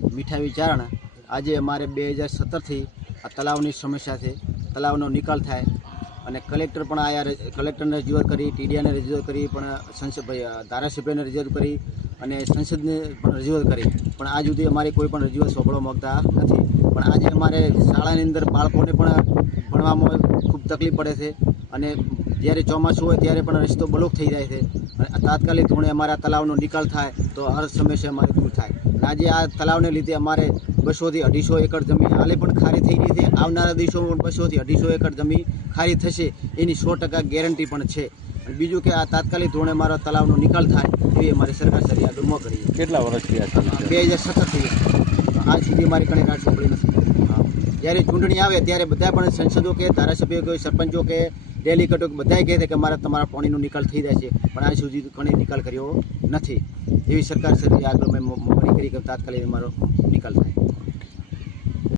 મીઠાવી ચારણ આજે અમારે 2017થી આ તલાવની સમસ્યા છે, તલાવનો નિકાલ થાય અને કલેક્ટર પણ આયા, કલેક્ટરને રજૂઆત કરી, ટીડીઆને રજૂઆત કરી, પણ ધારાસભ્યને રજૂઆત કરી અને સંસદને પણ રજૂઆત કરી, પણ આજ સુધી અમારી કોઈ પણ રજૂઆત સાંભળવા માગતા નથી. પણ આજે અમારે શાળાની અંદર બાળકોને પણ ભણવામાં ખૂબ તકલીફ પડે છે અને જ્યારે ચોમાસું હોય ત્યારે પણ રસ્તો બ્લોક થઈ જાય છે અને તાત્કાલિક ધોરણે અમારા તલાવનો નિકાલ થાય તો હર સમસ્યા અમારે દૂર થાય. આજે આ તલાવને લીધે અમારે 200 થી 250 એકર જમીન હાલે પણ ખારી થઈ રહી છે. આવનારા દિવસોમાં 200 થી 250 એકર જમીન ખારી થશે એની 100% ગેરંટી પણ છે. અને બીજું કે આ તાત્કાલિક ધોરણે અમારા તલાવનો નિકાલ થાય એવી અમારી સરકાર શ્રી આગળ માંગ કરી. કેટલા વર્ષ થયા છે? 2017થી આજ સુધી અમારી કણી રાત સાંભળી નથી. જ્યારે ચૂંટણી આવે ત્યારે બધા પણ સંસદો કે ધારાસભ્યો કે સરપંચો કે ડેલિગેટો બધા કહે છે કે અમારા તમારા પાણીનો નિકાલ થઈ જાય છે, પણ આજ સુધી કણી નિકાલ કર્યો નથી. એવી સરકાર શ્રી આગળ મેં માંગણી કરી કે તાત્કાલિક અમારો નિકાલ થાય.